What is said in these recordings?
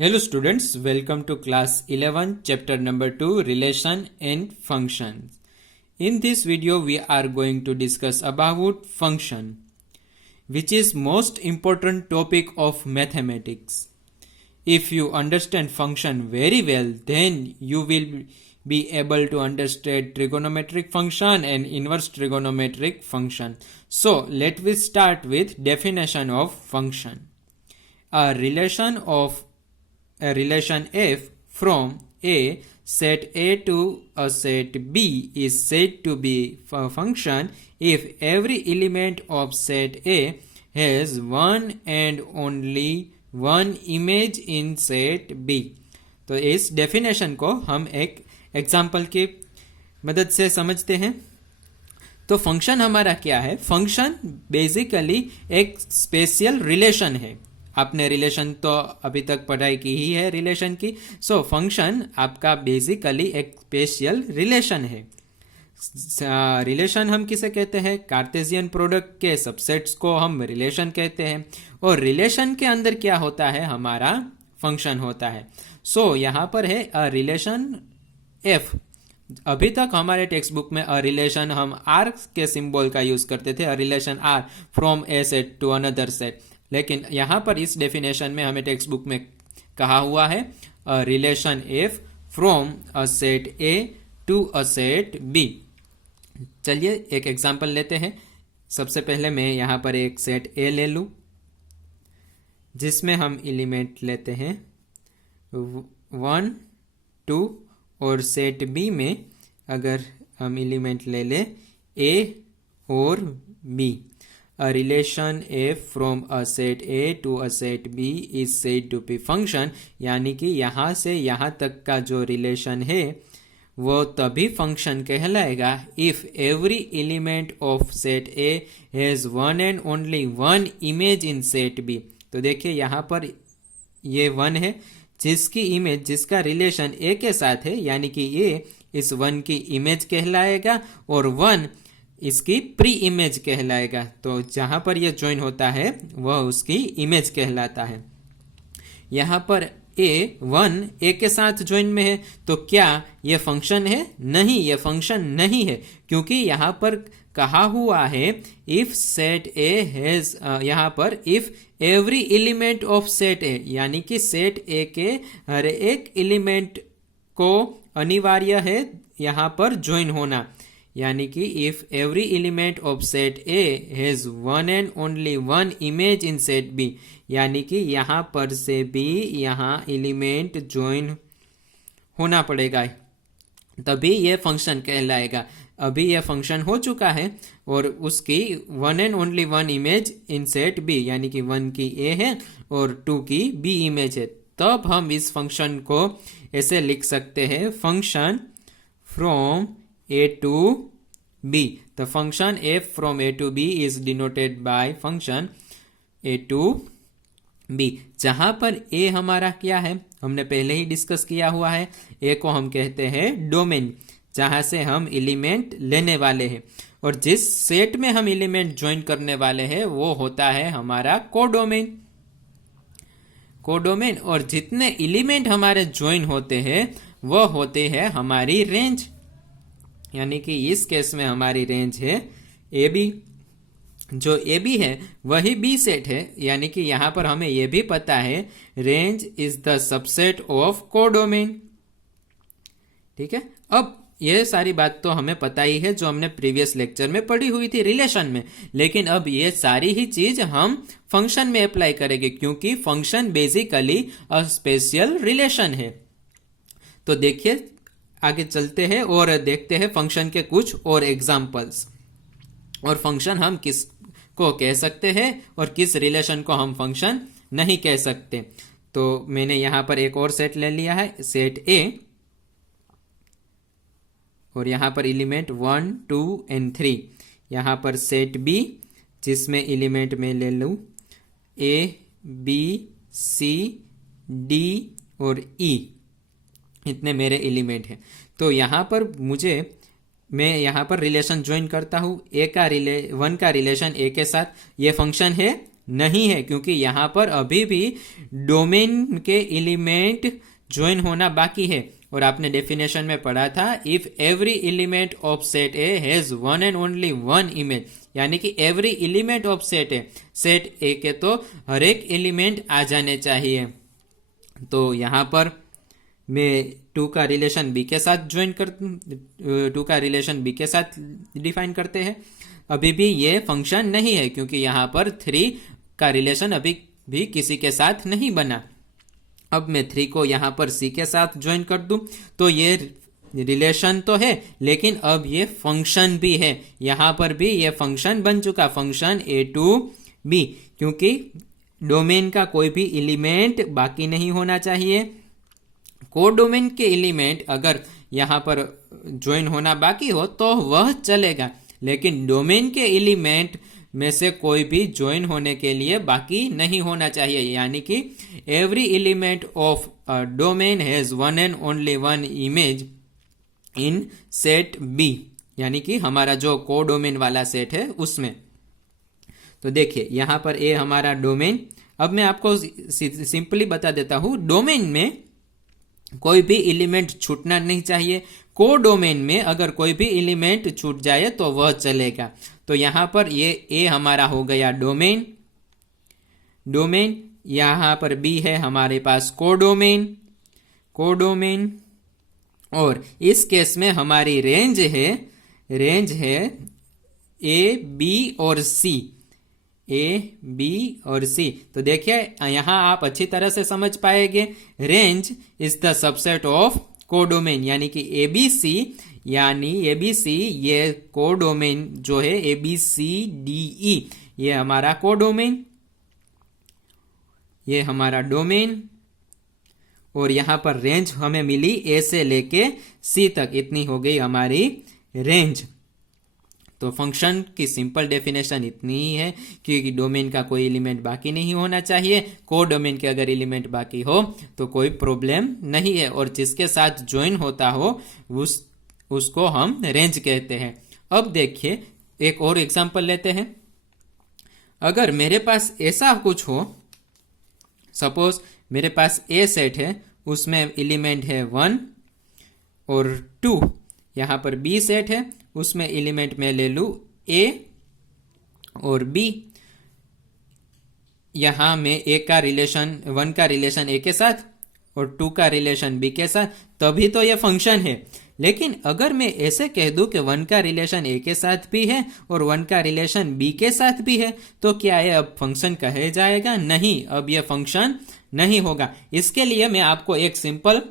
Hello students, welcome to class 11 chapter number 2 relation and functions. In this video we are going to discuss about function, which is most important topic of mathematics. If you understand function very well, then you will be able to understand trigonometric function and inverse trigonometric function. So let us start with definition of function. A relation f from a set A to a set B is said to be a function if every element of set A has one and only one image in set B. तो इस definition को हम एक example की मदद से समझते हैं। तो फंक्शन हमारा क्या है? फंक्शन बेसिकली एक स्पेशल रिलेशन है। आपने रिलेशन तो अभी तक पढ़ाई की ही है रिलेशन की। सो फंक्शन आपका बेसिकली एक स्पेशल रिलेशन है। रिलेशन हम किसे कहते हैं? कार्टेशियन प्रोडक्ट के सबसेट्स को हम रिलेशन कहते हैं, और रिलेशन के अंदर क्या होता है? हमारा फंक्शन होता है। सो यहाँ पर है अ रिलेशन एफ। अभी तक हमारे टेक्स्ट बुक में अ रिलेशन हम आर के सिंबल का यूज करते थे, a relation R from a set to another set. लेकिन यहाँ पर इस डेफिनेशन में हमें टेक्स्ट बुक में कहा हुआ है a relation F from a set A to a set B. चलिए एक एग्जांपल लेते हैं। सबसे पहले मैं यहाँ पर एक सेट ए ले लूँ जिसमें हम एलिमेंट लेते हैं 1, 2, और सेट बी में अगर हम एलिमेंट ले लें ए और B. A relation f from a set A to a set B is said to be function, यानी कि यहाँ से यहाँ तक का जो रिलेशन है वो तभी फंक्शन कहलाएगा if every element of set A has one and only one image in set B। तो देखिए यहाँ पर ये 1 है जिसकी इमेज, जिसका रिलेशन A के साथ है, यानी कि ये इस 1 की इमेज कहलाएगा और 1 इसकी प्री इमेज कहलाएगा। तो जहां पर यह ज्वाइन होता है वह उसकी इमेज कहलाता है। यहां पर A1 A के साथ ज्वाइन में है, तो क्या यह फंक्शन है? नहीं, यह फंक्शन नहीं है, क्योंकि यहां पर कहा हुआ है इफ सेट ए हैज, यहां पर if every element of set A, यानी कि सेट ए के हर एक एलिमेंट को अनिवार्य है यहां पर ज्वाइन होना। यानी कि if every element of set A has one and only one image in set B, यानी कि यहाँ पर से भी यहाँ एलिमेंट ज्वाइन होना पड़ेगा, तभी यह फंक्शन कहलाएगा। अभी यह फंक्शन हो चुका है और उसकी one and only one image in set B, यानी कि 1 की ए है और 2 की बी इमेज है। तब हम इस फंक्शन को ऐसे लिख सकते हैं, function from A to B. The function f from A to B is denoted by function A to B. जहां पर A हमारा क्या है? हमने पहले ही डिस्कस किया हुआ है। A को हम कहते हैं डोमेन, जहां से हम एलिमेंट लेने वाले हैं, और जिस सेट में हम एलिमेंट ज्वाइन करने वाले हैं वो होता है हमारा कोडोमेन। कोडोमेन, और जितने एलिमेंट हमारे ज्वाइन होते हैं वह होते हैं हमारी रेंज, यानी कि इस केस में हमारी रेंज है ए बी। जो ए बी है वही बी सेट है, यानी कि यहां पर हमें यह भी पता है range is the subset of codomain. ठीक है, अब यह सारी बात तो हमें पता ही है जो हमने प्रीवियस लेक्चर में पढ़ी हुई थी रिलेशन में, लेकिन अब ये सारी ही चीज हम फंक्शन में अप्लाई करेंगे, क्योंकि function basically a special relation है। तो देखिए आगे चलते हैं और देखते हैं फंक्शन के कुछ और एग्जाम्पल्स, और फंक्शन हम किस को कह सकते हैं और किस रिलेशन को हम फंक्शन नहीं कह सकते। तो मैंने यहां पर एक और सेट ले लिया है, सेट ए, और यहां पर एलिमेंट 1, 2 एंड 3। यहां पर सेट बी जिसमें एलिमेंट में ले लूं ए, बी, सी, डी और ई, इतने मेरे एलिमेंट हैं। तो यहाँ पर मैं यहाँ पर रिलेशन ज्वाइन करता हूँ, 1 का रिलेशन ए के साथ। ये फंक्शन है? नहीं है, क्योंकि यहाँ पर अभी भी डोमेन के एलिमेंट ज्वाइन होना बाकी है। और आपने डेफिनेशन में पढ़ा था, if every element of set A has one and only one image, यानी कि every element of set A, set ए के तो हर एक एलिमेंट आ जाने चाहिए। तो यहाँ पर मैं 2 का रिलेशन बी के साथ ज्वाइन कर 2 का रिलेशन बी के साथ डिफाइन करते हैं। अभी भी ये फंक्शन नहीं है, क्योंकि यहाँ पर 3 का रिलेशन अभी भी किसी के साथ नहीं बना। अब मैं 3 को यहाँ पर सी के साथ ज्वाइन कर दूं तो ये रिलेशन तो है, लेकिन अब ये फंक्शन भी है। यहाँ पर भी ये फंक्शन बन चुका, फंक्शन ए टू बी, क्योंकि डोमेन का कोई भी एलिमेंट बाकी नहीं होना चाहिए। कोडोमेन के एलिमेंट अगर यहाँ पर ज्वाइन होना बाकी हो तो वह चलेगा, लेकिन डोमेन के एलिमेंट में से कोई भी ज्वाइन होने के लिए बाकी नहीं होना चाहिए। यानी कि every element of a domain has one and only one image in set B, यानी कि हमारा जो कोडोमेन वाला सेट है उसमें। तो देखिए यहाँ पर ए हमारा डोमेन। अब मैं आपको सिंपली बता देता हूं, डोमेन में कोई भी एलिमेंट छूटना नहीं चाहिए। कोडोमेन में अगर कोई भी एलिमेंट छूट जाए तो वह चलेगा। तो यहां पर ये ए हमारा हो गया डोमेन, यहां पर बी है हमारे पास कोडोमेन, और इस केस में हमारी रेंज है ए बी और सी, तो देखिए यहां आप अच्छी तरह से समझ पाएंगे, range is the subset of codomain, यानी कि एबीसी ये कोडोमेन जो है ABCDE, ये हमारा कोडोमेन, ये हमारा डोमेन, और यहां पर रेंज हमें मिली ए से लेके सी तक, इतनी हो गई हमारी रेंज। तो फंक्शन की सिंपल डेफिनेशन इतनी ही है कि डोमेन का कोई एलिमेंट बाकी नहीं होना चाहिए। कोडोमेन के अगर एलिमेंट बाकी हो तो कोई प्रॉब्लम नहीं है, और जिसके साथ ज्वाइन होता हो उसको हम रेंज कहते हैं। अब देखिए एक और एग्जांपल लेते हैं। अगर मेरे पास ऐसा कुछ हो, सपोज मेरे पास ए सेट है, उसमें एलिमेंट है 1 और 2, यहां पर बी सेट है, उसमें एलिमेंट में ले लूं ए और बी। यहां में ए का रिलेशन 1 का रिलेशन ए के साथ और 2 का रिलेशन बी के साथ, तभी तो ये फंक्शन है। लेकिन अगर मैं ऐसे कह दूं कि 1 का रिलेशन ए के साथ भी है और 1 का रिलेशन बी के साथ भी है, तो क्या ये अब फंक्शन कहे जाएगा? नहीं, अब ये फंक्शन नहीं होगा। इसके लिए मैं आपको एक सिंपल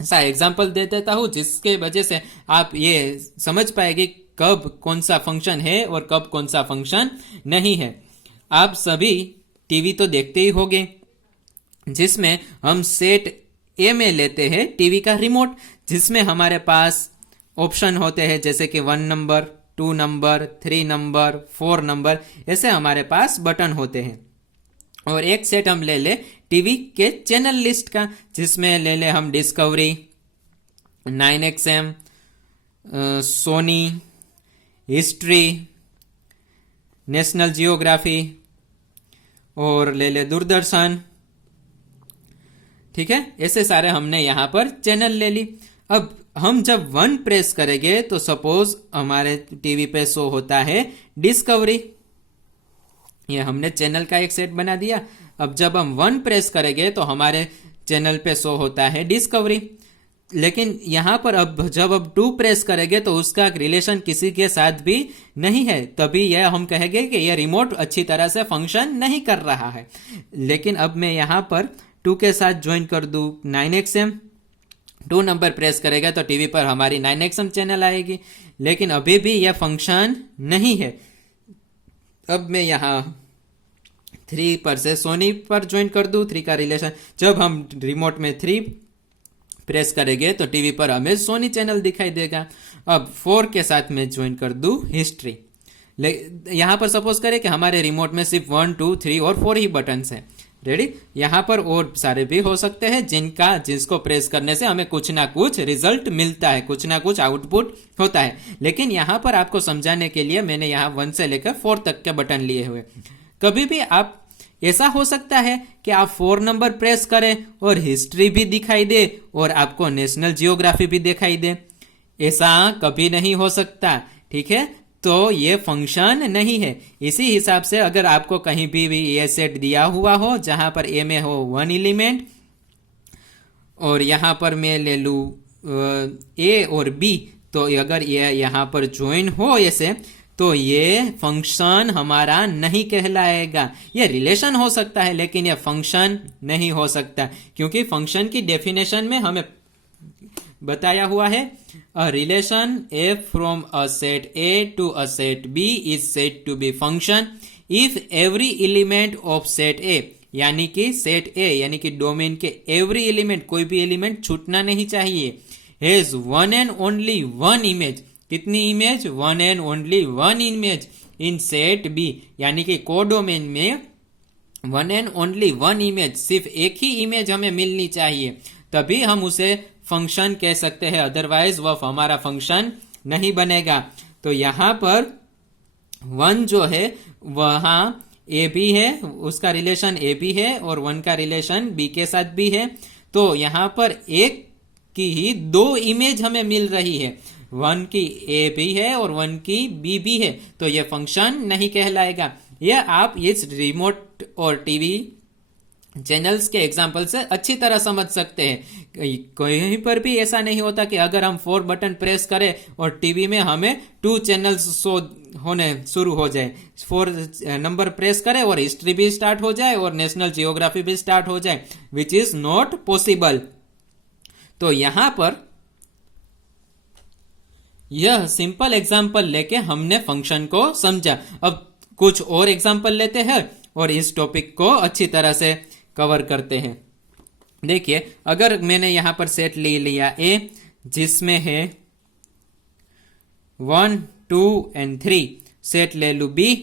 सा एग्जाम्पल दे देता हूं, जिसके वजह से आप ये समझ पाएंगे कब कौन सा फंक्शन है और कब कौन सा फंक्शन नहीं है। आप सभी टीवी तो देखते ही होंगे, जिसमें हम सेट ए में लेते हैं टीवी का रिमोट, जिसमें हमारे पास ऑप्शन होते हैं जैसे कि 1 नंबर, 2 नंबर, 3 नंबर, 4 नंबर, ऐसे हमारे पास बटन होते हैं। और एक सेट हम ले ले टीवी के चैनल लिस्ट का, जिसमें ले ले हम Discovery, 9XM, Sony, History, National Geographic और ले ले दूरदर्शन। ठीक है, ऐसे सारे हमने यहां पर चैनल ले ली। अब हम जब 1 प्रेस करेंगे तो सपोज हमारे टीवी पे शो होता है डिस्कवरी, ये हमने चैनल का एक सेट बना दिया। अब जब हम 1 प्रेस करेंगे तो हमारे चैनल पे शो होता है डिस्कवरी। लेकिन यहां पर अब जब 2 प्रेस करेंगे तो उसका रिलेशन किसी के साथ भी नहीं है, तभी यह हम कहेंगे कि यह रिमोट अच्छी तरह से फंक्शन नहीं कर रहा है। लेकिन अब मैं यहां पर 2 के साथ ज्वाइन कर दूं 9XM, 2 नंबर प्रेस करेगा तो टीवी पर हमारी 9XM चैनल आएगी, लेकिन अभी भी यह फंक्शन नहीं है। अब मैं यहां 3 पर से सोनी पर ज्वाइन कर दूं, 3 का रिलेशन, जब हम रिमोट में 3 प्रेस करेंगे तो टीवी पर हमें सोनी चैनल दिखाई देगा। अब 4 के साथ मैं ज्वाइन कर दूं हिस्ट्री। यहां पर सपोज करें कि हमारे रिमोट में सिर्फ 1, 2, 3 और 4 ही बटन्स हैं। रेडी, यहां पर और सारे भी हो सकते हैं जिसको प्रेस करने से हमें कुछ ना कुछ रिजल्ट मिलता है, कुछ ना कुछ आउटपुट होता है। लेकिन यहां पर आपको समझाने के लिए मैंने यहां 1 से लेकर 4 तक के बटन लिए हुए। कभी भी आप ऐसा हो सकता है कि आप 4 नंबर प्रेस करें और हिस्ट्री भी दिखाई दे और आपको नेशनल जियोग्राफी भी दिखाई दे। ऐसा कभी नहीं हो सकता, ठीक है। तो ये फंक्शन नहीं है। इसी हिसाब से अगर आपको कहीं भी ये सेट दिया हुआ हो जहां पर ए में हो 1 एलिमेंट और यहां पर मैं ले लू ए और बी, तो अगर ये यहां पर ज्वाइन हो ऐसे, तो ये फंक्शन हमारा नहीं कहलाएगा। ये रिलेशन हो सकता है लेकिन ये फंक्शन नहीं हो सकता, क्योंकि फंक्शन की डेफिनेशन में हमें बताया हुआ है a relation F from a set A to a set B is said to be function if every element of set A, यानी कि सेट ए यानी कि डोमेन के एवरी एलिमेंट, कोई भी एलिमेंट छूटना नहीं चाहिए, has one and only one image. कितनी image? One and only one image in set B, यानी कि कोडोमेन में one and only one image, सिर्फ एक ही इमेज हमें मिलनी चाहिए, तभी हम उसे फंक्शन कह सकते हैं, अदरवाइज वह हमारा फंक्शन नहीं बनेगा। तो यहां पर वन जो है वहां ए बी है, उसका रिलेशन ए बी है और वन का रिलेशन बी के साथ भी है। तो यहां पर एक की ही 2 इमेज हमें मिल रही है, वन की ए भी है और वन की बी भी है, तो यह फंक्शन नहीं कहलाएगा। यह आप इस रिमोट और टीवी चैनल्स के एग्जाम्पल से अच्छी तरह समझ सकते हैं। कहीं पर भी ऐसा नहीं होता कि अगर हम 4 बटन प्रेस करें और टीवी में हमें 2 चैनल्स शो होने शुरू हो जाए, 4 नंबर प्रेस करें और हिस्ट्री भी स्टार्ट हो जाए और नेशनल जियोग्राफी भी स्टार्ट हो जाए, विच इज नॉट पॉसिबल। तो यहां पर यह सिंपल एग्जाम्पल लेके हमने फंक्शन को समझा। अब कुछ और एग्जाम्पल लेते हैं और इस टॉपिक को अच्छी तरह से कवर करते हैं। देखिए, अगर मैंने यहां पर सेट ले लिया ए जिसमें है 1 2 एंड 3, सेट ले लू बी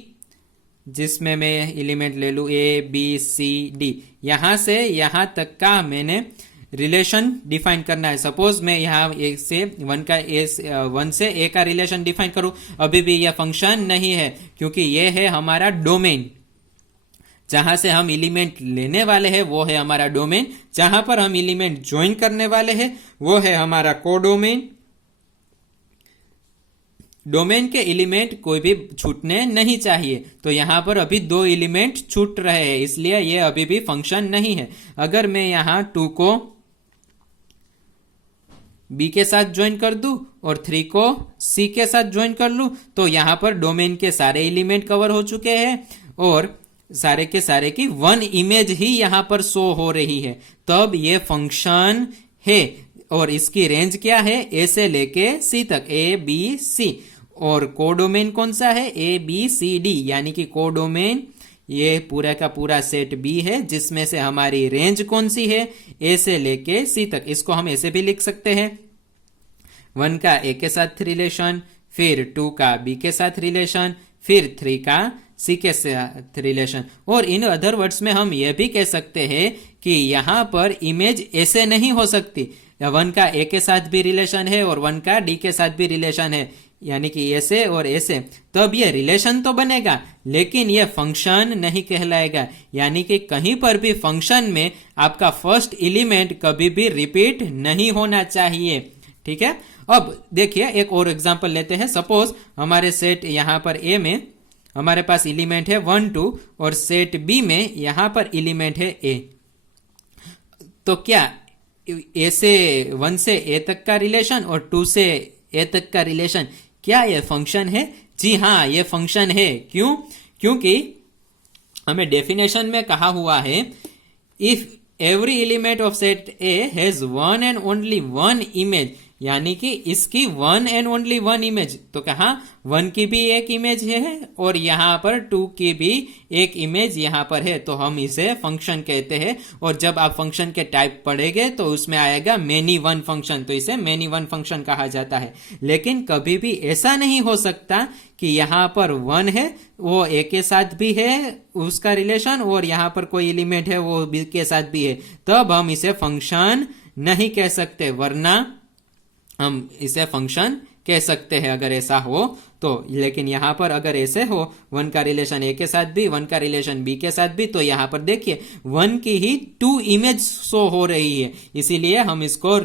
जिसमें मैं एलिमेंट ले लू ए बी सी डी, यहां से यहां तक का मैंने रिलेशन डिफाइन करना है। सपोज मैं यहां एक से 1 से ए का रिलेशन डिफाइन करूं, अभी भी यह फंक्शन नहीं है, क्योंकि यह है हमारा डोमेन। जहां से हम एलिमेंट लेने वाले हैं वो है हमारा डोमेन, जहां पर हम एलिमेंट ज्वाइन करने वाले हैं वो है हमारा कोडोमेन। डोमेन के एलिमेंट कोई भी छूटने नहीं चाहिए, तो यहां पर अभी 2 एलिमेंट छूट रहे हैं, इसलिए यह अभी भी फंक्शन नहीं है। अगर मैं यहां 2 को बी के साथ ज्वाइन कर दूं और 3 को सी के साथ ज्वाइन कर लूं, तो यहां पर डोमेन के सारे एलिमेंट कवर हो चुके हैं और सारे के सारे की 1 इमेज ही यहां पर शो हो रही है, तब ये फंक्शन है। और इसकी रेंज क्या है? ए से लेके सी तक, ए बी सी। और कोडोमेन कौन सा है? ए बी सी डी, यानी कि कोडोमेन ये पूरा का पूरा सेट बी है, जिसमें से हमारी रेंज कौन सी है? ए से लेके सी तक। इसको हम ऐसे भी लिख सकते हैं, 1 का ए के साथ रिलेशन, फिर 2 का बी के साथ रिलेशन, फिर 3 का सी के साथ रिलेशन। और इन अदर वर्ड्स में हम यह भी कह सकते हैं कि यहां पर इमेज ऐसे नहीं हो सकती, 1 का ए के साथ भी रिलेशन है और 1 का डी के साथ भी रिलेशन है, यानी कि ऐसे और ऐसे, तब यह रिलेशन तो बनेगा लेकिन यह फंक्शन नहीं कहलाएगा। यानी कि कहीं पर भी फंक्शन में आपका फर्स्ट एलिमेंट कभी भी रिपीट नहीं होना चाहिए, ठीक है। अब देखिए एक और एग्जांपल लेते हैं। सपोज हमारे सेट यहां पर ए में हमारे पास एलिमेंट है 1 2 और सेट बी में यहां पर एलिमेंट है ए, तो क्या ए से 1 से ए तक का रिलेशन और 2 से ए तक का रिलेशन, क्या यह फंक्शन है? जी हाँ, यह फंक्शन है। क्यों? क्योंकि हमें डेफिनेशन में कहा हुआ है if every element of set A has 1 and only 1 image, यानी कि इसकी 1 एंड ओनली 1 इमेज, तो कहा 1 की भी एक इमेज है और यहां पर 2 की भी एक इमेज यहां पर है, तो हम इसे फंक्शन कहते हैं। और जब आप फंक्शन के टाइप पढ़ेंगे तो उसमें आएगा मेनी वन फंक्शन, तो इसे मेनी वन फंक्शन कहा जाता है। लेकिन कभी भी ऐसा नहीं हो सकता कि यहां पर 1 है वो ए के साथ भी है उसका रिलेशन और यहां पर कोई एलिमेंट है वो बी के साथ भी है, तब हम इसे फंक्शन नहीं कह सकते, वरना हम इसे फंक्शन कह सकते हैं अगर ऐसा हो तो। लेकिन यहाँ पर अगर ऐसे हो 1 का रिलेशन ए के साथ भी, 1 का रिलेशन बी के साथ भी, तो यहाँ पर देखिए 1 की ही 2 इमेज शो हो रही है, इसीलिए हम इसको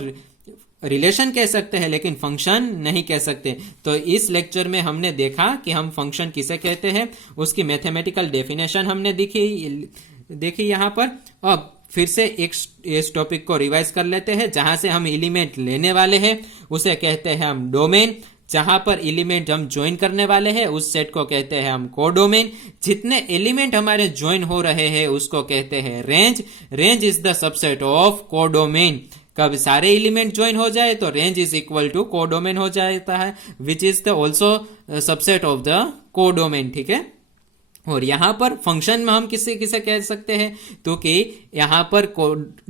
रिलेशन कह सकते हैं लेकिन फंक्शन नहीं कह सकते। तो इस लेक्चर में हमने देखा कि हम फंक्शन किसे कहते हैं, उसकी मैथमेटिकल डेफिनेशन हमने देखी यहाँ पर। अब फिर से इस टॉपिक को रिवाइज कर लेते हैं। जहां से हम एलिमेंट लेने वाले हैं उसे कहते हैं हम डोमेन, जहां पर एलिमेंट हम ज्वाइन करने वाले हैं उस सेट को कहते हैं हम कोडोमेन, जितने एलिमेंट हमारे ज्वाइन हो रहे हैं उसको कहते हैं range. Range is the subset of codomain. कब सारे एलिमेंट ज्वाइन हो जाए तो range is equal to codomain हो जाता है, which is the also subset of the codomain. ठीक है, और यहां पर फंक्शन में हम किसे किसे कह सकते हैं, तो कि यहां पर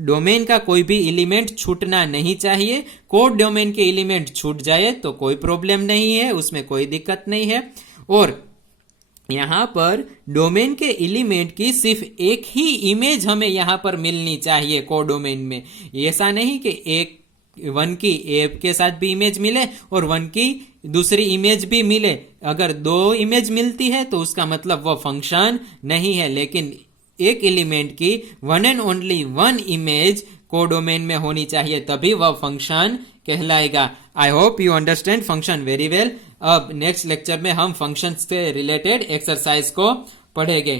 डोमेन का कोई भी एलिमेंट छूटना नहीं चाहिए। कोड डोमेन के एलिमेंट छूट जाए तो कोई प्रॉब्लम नहीं है, उसमें कोई दिक्कत नहीं है। और यहां पर डोमेन के एलिमेंट की सिर्फ एक ही इमेज हमें यहां पर मिलनी चाहिए कोडोमेन में। ऐसा नहीं कि एक 1 की ए के साथ भी इमेज मिले और 1 की दूसरी इमेज भी मिले। अगर 2 इमेज मिलती है तो उसका मतलब वो फंक्शन नहीं है, लेकिन एक एलिमेंट की 1 एंड ओनली 1 इमेज कोडोमेन में होनी चाहिए, तभी वह फंक्शन कहलाएगा। I hope you understand function very well. अब नेक्स्ट लेक्चर में हम फंक्शन से रिलेटेड एक्सरसाइज को पढ़ेंगे।